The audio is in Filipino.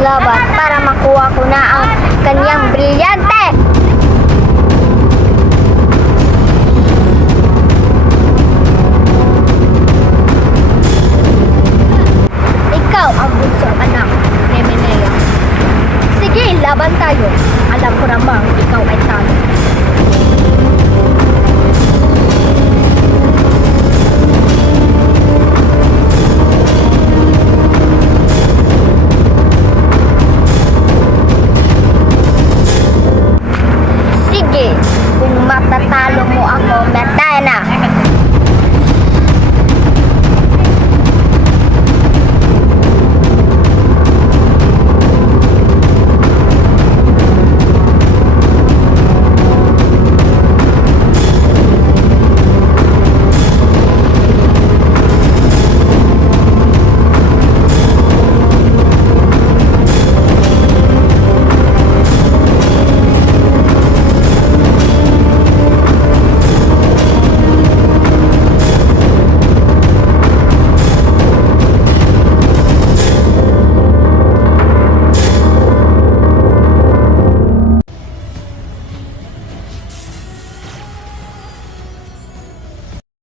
laban para makuha ko na ang kanyang brilyante. Ikaw ang bunsong anak ni Menea. Sige, laban tayo. Alam ko namang ikaw ay talo. Sige, kung matatalo mo ako,